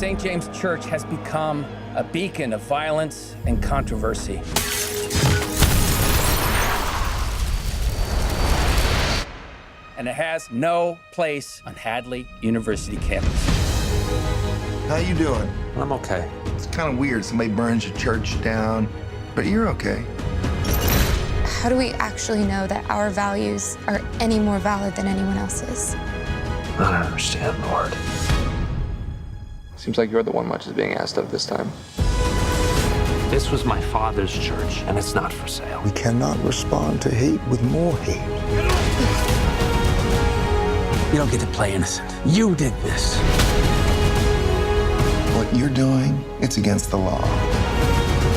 St. James Church has become a beacon of violence and controversy. And it has no place on Hadley University campus. How you doing? I'm okay. It's kind of weird. Somebody burns your church down, but you're okay. How do we actually know that our values are any more valid than anyone else's? I don't understand, Lord. Seems like you're the one much is being asked of this time. This was my father's church, and it's not for sale. We cannot respond to hate with more hate. You don't get to play innocent. You did this. What you're doing, it's against the law.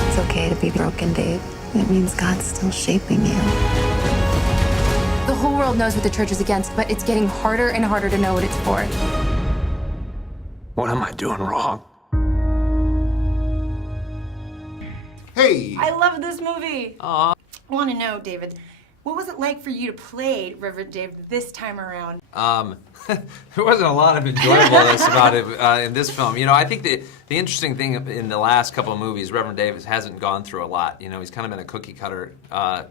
It's okay to be broken, Dave. It means God's still shaping you. The whole world knows what the church is against, but it's getting harder and harder to know what it's for. What am I doing wrong? Hey! I love this movie. Aw. I want to know, David, what was it like for you to play Reverend Dave this time around? There wasn't a lot of enjoyableness about it in this film. You know, I think the interesting thing in the last couple of movies, Reverend Davis hasn't gone through a lot. You know, he's kind of been a cookie cutter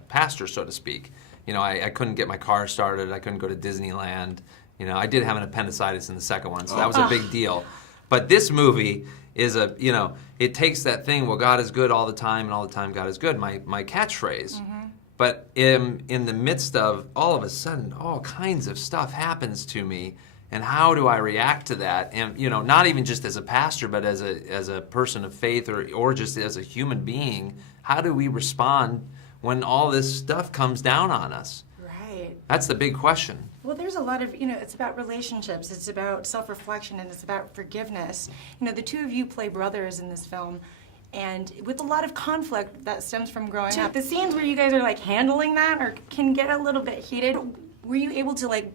pastor, so to speak. You know, I couldn't get my car started. I couldn't go to Disneyland. You know, I did have an appendicitis in the second one, so that was a big deal. But this movie is it takes that thing, well, God is good all the time, and all the time God is good, my catchphrase. Mm-hmm. But in the midst of all of a sudden, all kinds of stuff happens to me, and how do I react to that? And you know, not even just as a pastor, but as a person of faith, or just as a human being, how do we respond when all this stuff comes down on us? Right. That's the big question. Well, there's a lot of, it's about relationships, it's about self-reflection, and it's about forgiveness. You know, the two of you play brothers in this film, and with a lot of conflict that stems from growing up. The scenes where you guys are like handling that or can get a little bit heated, were you able to like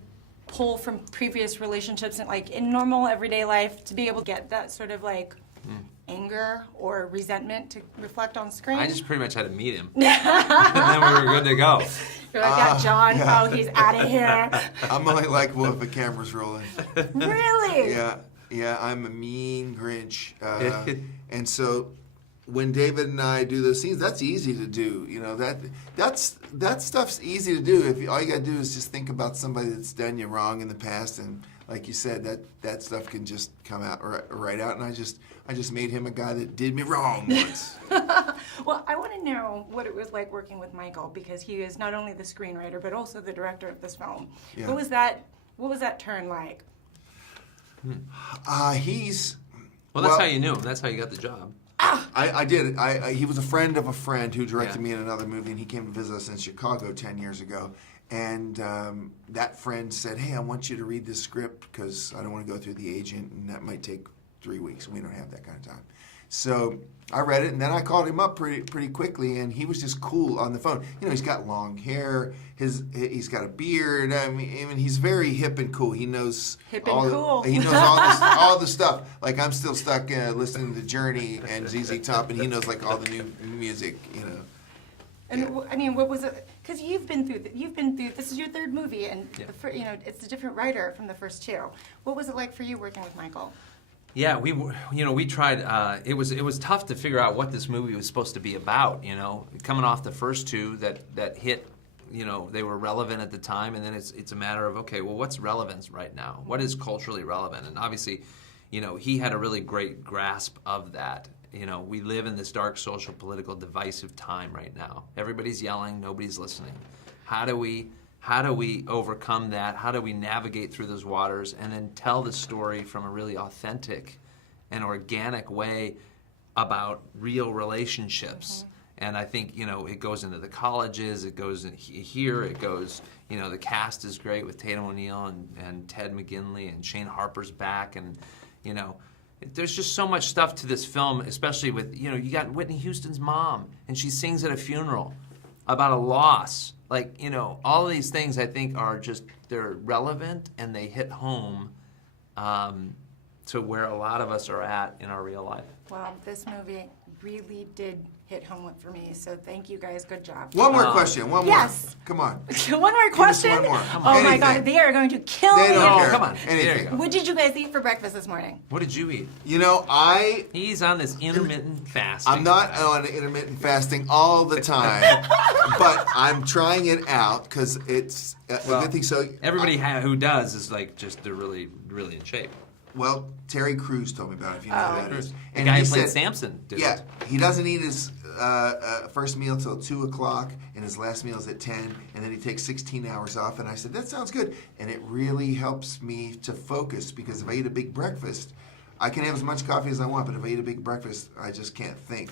pull from previous relationships and like in normal everyday life to be able to get that sort of like anger or resentment to reflect on screen? I just pretty much had to meet him, and then we were good to go. You're like, that John, oh, he's out of here. I'm only likable if the camera's rolling. Really? Yeah, I'm a mean Grinch. And so when David and I do those scenes, that's easy to do. You know, that stuff's easy to do. If all you gotta do is just think about somebody that's done you wrong in the past, and like you said, that stuff can just come out right out. And I just made him a guy that did me wrong once. Well, I want to know what it was like working with Michael, because he is not only the screenwriter but also the director of this film. Yeah. What was that turn like? Well, that's how you knew him. That's how you got the job. I did. He was a friend of a friend who directed me in another movie, and he came to visit us in Chicago 10 years ago. And that friend said, hey, I want you to read this script because I don't want to go through the agent, and that might take 3 weeks. We don't have that kind of time. So I read it, and then I called him up pretty quickly, and he was just cool on the phone. You know, he's got long hair. He's got a beard. I mean, he's very hip and cool. He knows hip and cool. He knows all the stuff. Like I'm still stuck listening to Journey and ZZ Top, and he knows like all the new music. You know. And yeah. I mean, what was it? Because you've been through. This is your third movie, and it's a different writer from the first two. What was it like for you working with Michael? Yeah, we tried. It was tough to figure out what this movie was supposed to be about. You know, coming off the first two that hit, you know, they were relevant at the time, and then it's a matter of, okay, well, what's relevance right now? What is culturally relevant? And obviously, you know, he had a really great grasp of that. You know, we live in this dark social, political, divisive time right now. Everybody's yelling, nobody's listening. How do we overcome that? How do we navigate through those waters and then tell the story from a really authentic and organic way about real relationships? Mm-hmm. And I think, you know, it goes into the colleges, it goes in here, it goes, you know, the cast is great with Tatum O'Neal and Ted McGinley, and Shane Harper's back, and, you know, there's just so much stuff to this film, especially with, you know, you got Whitney Houston's mom, and she sings at a funeral about a loss. Like, you know, all of these things I think are just, they're relevant and they hit home to where a lot of us are at in our real life. Well, this movie really did hit home for me. So thank you guys. Good job. One more question. One more. Yes. Come on. One more question? one more. Oh my Anything. God, they are going to kill They me. don't care. come on. There you Anything. go. What did you guys eat for breakfast this morning? What did you eat? You know, He's on this intermittent fasting. I'm not on intermittent fasting all the time, but I'm trying it out because it's a good thing. So Everybody who does is like just they're really, really in shape. well, Terry Crews told me about it, if you know who that is. The guy he who played said- Samson did Yeah, it. he doesn't eat his first meal till 2 o'clock, and his last meal is at 10, and then he takes 16 hours off. And I said, that sounds good. And it really helps me to focus, because if I eat a big breakfast, I can have as much coffee as I want, but if I eat a big breakfast, I just can't think.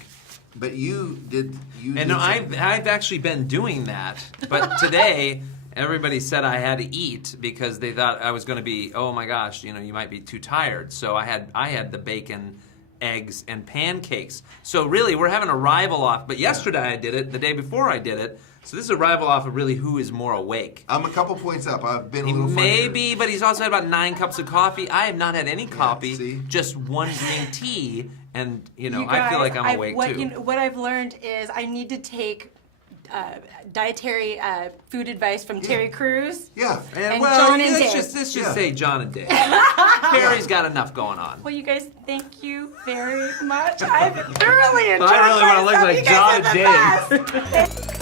But you did. And no, I've actually been doing that, but today everybody said I had to eat because they thought I was going to be, oh my gosh, you might be too tired. So I had the bacon, eggs, and pancakes. So really, we're having a rival off. But yesterday I did it. The day before I did it. So this is a rival off of really who is more awake. I'm a couple points up. I've been a little funnier. Maybe, but he's also had about 9 cups of coffee. I have not had any coffee, see? just 1 green tea, and You I feel guys, like I'm awake too. What I've learned is I need to take dietary food advice from Terry Crews. Yeah. And well, John and let's Dave. just Yeah. say John and Dave. Terry's got enough going on. Well, you guys, thank you very much. I've thoroughly enjoyed I really wanna look myself. like You guys John are and the best.